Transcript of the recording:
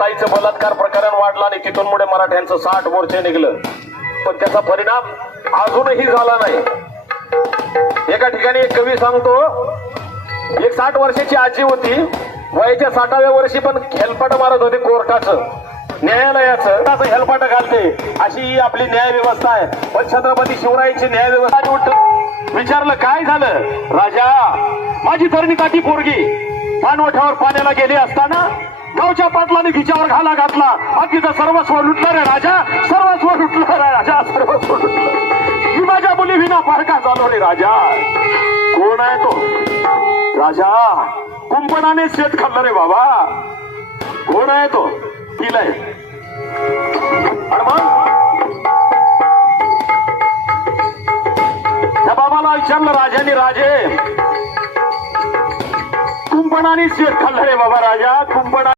ताईचं बलात्कार प्रकरण वाढलं आणि तिथून पुढे मराठ्यांचं 60 मोर्चे निघलं, पण त्याचा परिणाम अजूनही झाला नाही. एका ठिकाणी एक कवी सांगतो, एक 60 वर्षाची आजी होती, वयाच्या 60व्या वर्षी पण हेलपाट मारत होते कोर्टाचं, न्यायालयाचं असं हेलपाट घालते, अशी ही आपली न्याय व्यवस्था आहे. पण छत्रपती शिवरायांची न्याय व्यवस्था. विचारलं काय झालं? राजा, माझी धरणी काठी पोरगी पाणवठ्यावर पाण्याला गेली असताना गावच्या पाटलाने खिच्यावर घाला घातला आणि तिचं सर्वस्व लुटलं रे राजा, सर्वस्व लुटलं रे राजा, सर्वस्व लुटलं. मी माझ्या मुली विना फारका झालो रे राजा. कोण आहे तो? राजा, कुंपणाने शेत खाल्लं रे बाबा. कोण आहे तो? तिलाय. आणि मग त्या बाबाला विचारलं राजाने, राजे कुंपणाने शेत खाल्लं रे बाबा राजा, कुंपणा